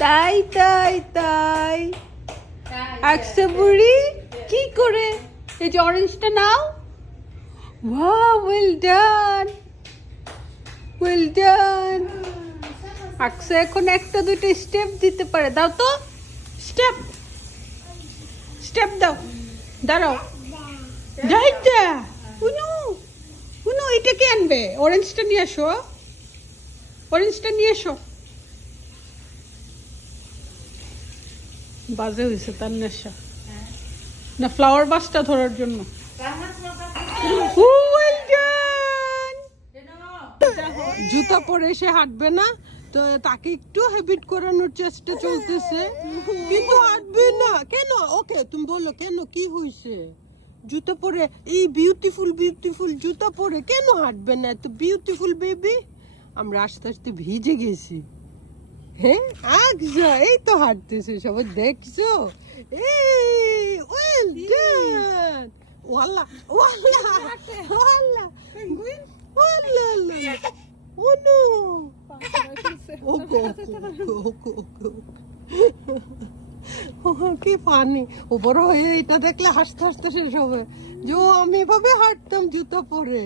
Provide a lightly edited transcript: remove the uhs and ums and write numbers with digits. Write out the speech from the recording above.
তাই তাই তাই আকসা বুড়ি কি করে এই যে অরেঞ্জটা নাও ওয়াও ওয়েল ডান আকসা এখন একটা দুইটা স্টেপ দিতে পারে দাও তো স্টেপ দাও দাঁড়াও যাইতা উনু এটা কে আনবে অরেঞ্জটা নিয়ে এসো বাজে হয়েছে তার নেশা না ফ্লাওয়ার বাসটা ধরার জন্য জুতা পরে সে হাঁটবে না তো তাকে একটু হ্যাবিট করানোর চেষ্টা চলতেছে কিন্তু হাঁটবে না কেন ওকে তুমি বলো কেন কি হয়েছে জুতা পরে এই বিউটিফুল জুতা পরে কেন হাঁটবে না এত বিউটিফুল বেবি আমরা আস্তে আস্তে ভিজে গেছি হ্যাঁ আকসা এই তো হাঁটতেছে সবাই দেখছো এই ওয়েল ডান ওয়াল্লা Oh no! কি ফানি ও বড় হয়ে এটা দেখলে হাসতে হাসতে শেষ হবে যে আমি এভাবে হাঁটতাম জুতা পরে